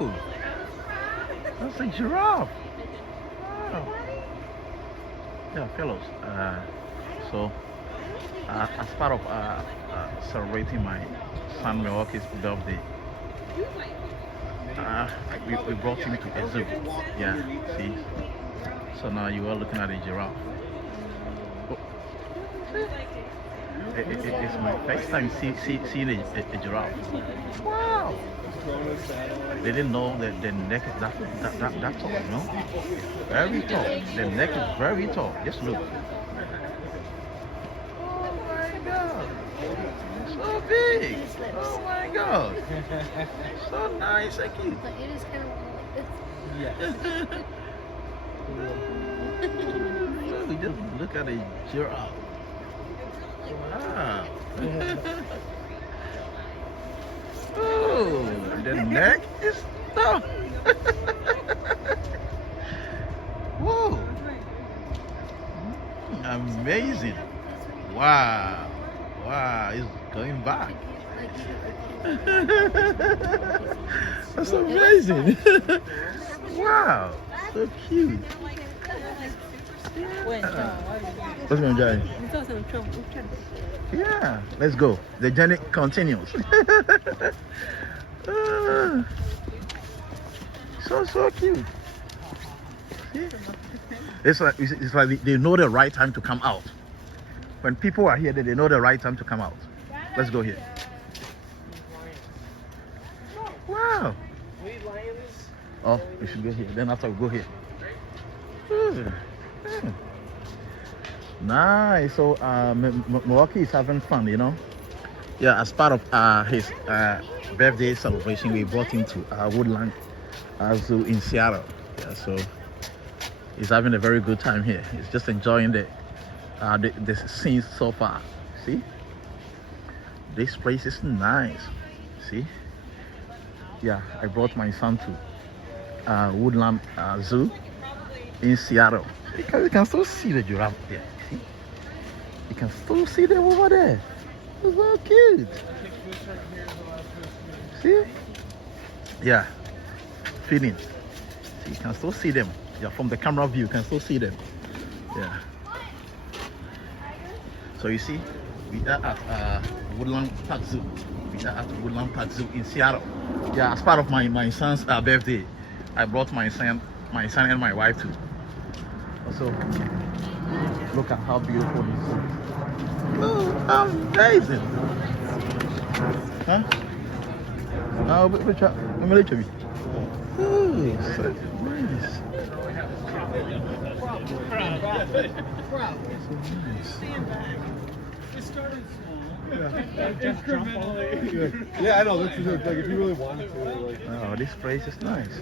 Oh, that's a giraffe. Wow. Yeah, fellows. So, as part of celebrating my son Milwaukee's birthday, we brought him to a zoo. Yeah, see. So now you are looking at a giraffe. Oh, it's my first time seeing a giraffe. Wow. They didn't know that the neck is that tall, you know? Very tall. The neck is very tall. Just look. Oh my God. So big. Oh my God. So nice and cute. It is kind of like this. We just look at a giraffe. Wow. Oh, the neck is tough. Whoa. Amazing. Wow. Wow, it's going back. That's amazing. Wow, so cute. What's going on? Yeah, let's go. The journey continues. So cute. See? It's like they know the right time to come out. When people are here, they know the right time to come out. Let's go here. Wow. Oh, we should go here. Then after we go here. Nice. So Milwaukee is having fun, you know. Yeah, as part of his birthday celebration, we brought him to Woodland Zoo in Seattle. Yeah, so he's having a very good time here. He's just enjoying the scenes so far. See, this place is nice. See, yeah, I brought my son to Woodland Zoo in Seattle. You can still see the giraffe there. See, you can still see them over there. It's so cute. See, yeah, feeding. See, you can still see them. Yeah, from the camera view, you can still see them. Yeah. So you see, we are at Woodland Park Zoo. We are at Woodland Park Zoo in Seattle. Yeah, as part of my son's birthday, I brought my son and my wife too. Also, look at how beautiful this is. Oh, amazing! Huh? Oh, which one? I'm gonna show you. Oh, so nice. Yeah, I know. This is like if you really wanted to. Like. Oh, this place is nice.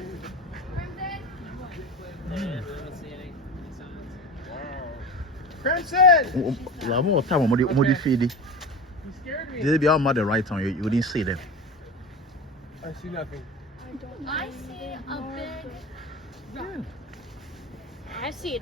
Crimson! More time, I'm feeding. You scared me. They'll be all mad right on you. You didn't see them. I see nothing. I see a big. Yeah. I see a